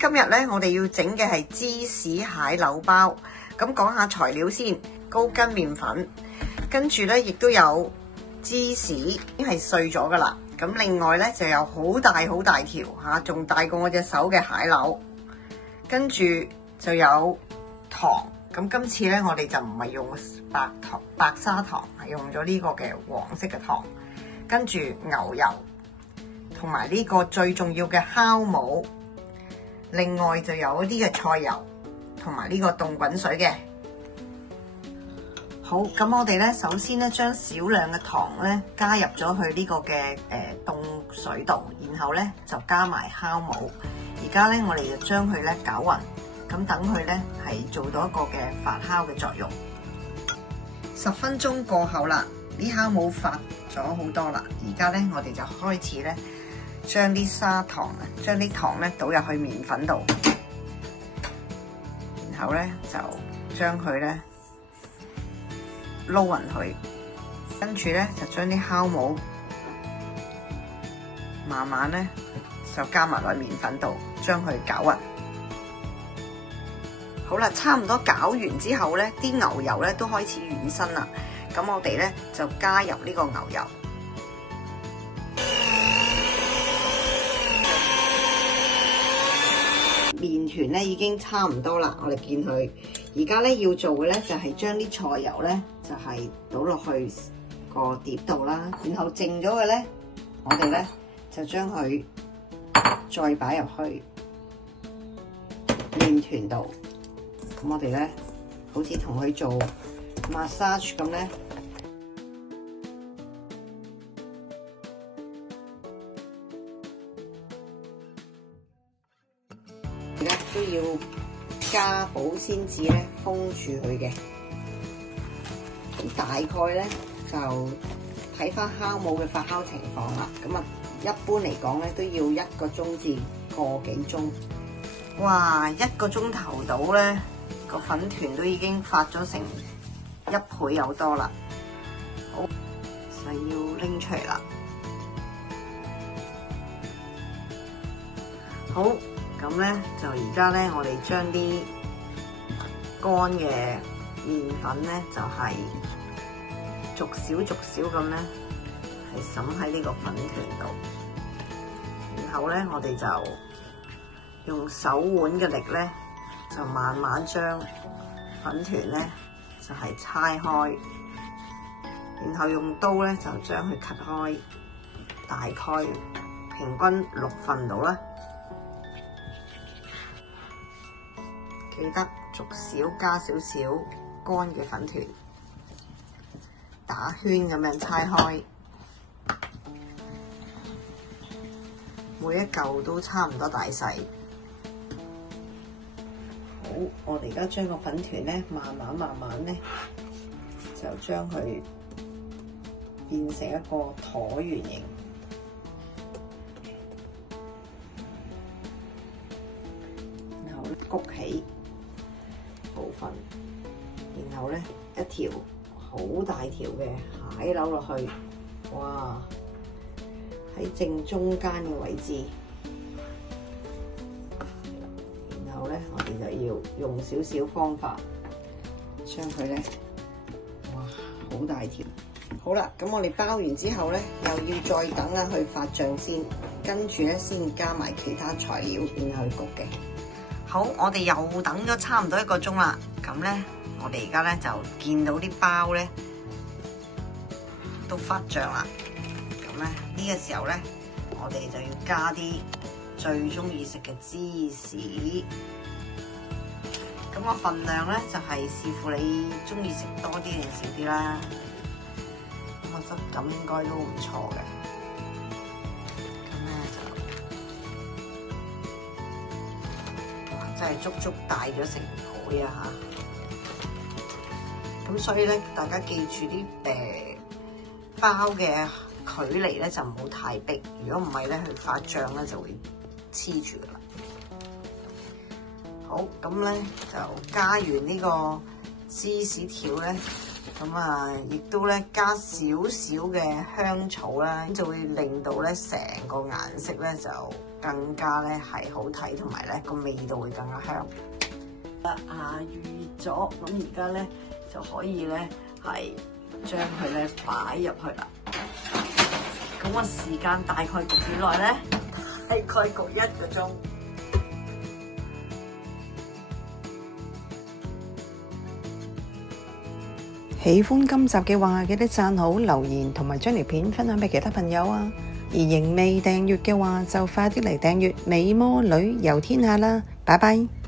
今日咧，我哋要整嘅係芝士蟹柳包。咁講下材料先，高筋麵粉，跟住咧亦都有芝士，已經係碎咗噶啦。咁另外咧就有好大條嚇，仲大過我隻手嘅蟹柳。跟住就有糖。咁今次咧，我哋就唔係用白砂糖，係用咗呢個嘅黃色嘅糖。跟住牛油，同埋呢個最重要嘅酵母。另外就有一啲嘅菜油，同埋呢個凍滾水嘅。好，咁我哋咧首先咧將少量嘅糖咧加入咗去呢個嘅凍水度，然後咧就加埋酵母。而家咧我哋就將佢咧攪勻。咁等佢咧係做到一個嘅發酵嘅作用。10分鐘過後啦，啲酵母發咗好多啦。而家咧我哋就開始咧將啲砂糖啊，將啲糖咧倒入去麵粉度，然後咧就將佢咧撈勻佢，跟住咧就將啲酵母慢慢咧就加埋落麵粉度，將佢攪勻。好啦，差唔多攪完之後咧，啲牛油咧都開始軟身啦。咁我哋咧就加入呢個牛油。麵團咧已經差唔多啦，我哋見佢。而家咧要做嘅咧就係將啲菜油咧就係倒落去個碟度啦，然後剩咗嘅咧，我哋咧就將佢再擺入去麵團度。咁我哋咧，好似同佢做 massage 咁咧，而家都要加保鮮紙咧封住佢嘅。咁大概咧就睇返酵母嘅發酵情況啦。咁啊，一般嚟講咧都要1個鐘至個幾鐘。哇，1個鐘頭到咧〜個粉團都已經發咗成1倍有多啦，好，就要拎出嚟啦。好，咁咧就而家咧，我哋將啲乾嘅麵粉咧，就係逐少咁咧，係滲喺呢個粉團度。然後咧，我哋就用手腕嘅力咧。就慢慢將粉團咧就係拆開，然後用刀咧就將佢 cut 開，大概平均6份到啦。記得逐少加少少乾嘅粉團，打圈咁樣拆開，每一嚿都差唔多大細。好，我哋而家將個粉團咧，慢慢咧，就將佢變成一個橢圓形，然後谷起部分，然後咧一條好大條嘅蟹柳落去，哇！喺正中間嘅位置。我哋就要用少少方法將佢咧，哇，好大條！好啦，咁我哋包完之後咧，又要再等啦去發脹先，跟住咧先加埋其他材料，然後去焗嘅。好，我哋又等咗差唔多1個鐘啦。咁咧，我哋而家咧就見到啲包咧都發脹啦。咁咧呢個時候咧，我哋就要加啲最中意食嘅芝士。咁個份量咧就係視乎你中意食多啲定少啲啦。咁個質感應該都唔錯嘅。咁咧就哇，真係足大咗成倍啊嚇！咁所以咧，大家記住啲包嘅距離咧就唔好太逼，如果唔係咧，佢發脹咧就會黐住噶啦。好，咁咧就加完呢個芝士條咧，咁啊，亦都咧加少少嘅香草啦，就會令到咧成個顏色咧就更加咧係好睇，同埋咧個味道會更加香。預咗，咁而家咧就可以咧係將佢咧擺入去啦。咁個時間大概焗幾耐咧？大概焗1個鐘。喜歡今集嘅話，記得讚好、留言同埋將條片分享俾其他朋友啊！而仍未訂閱嘅話，就快啲嚟訂閱美魔女遊天下啦！拜拜。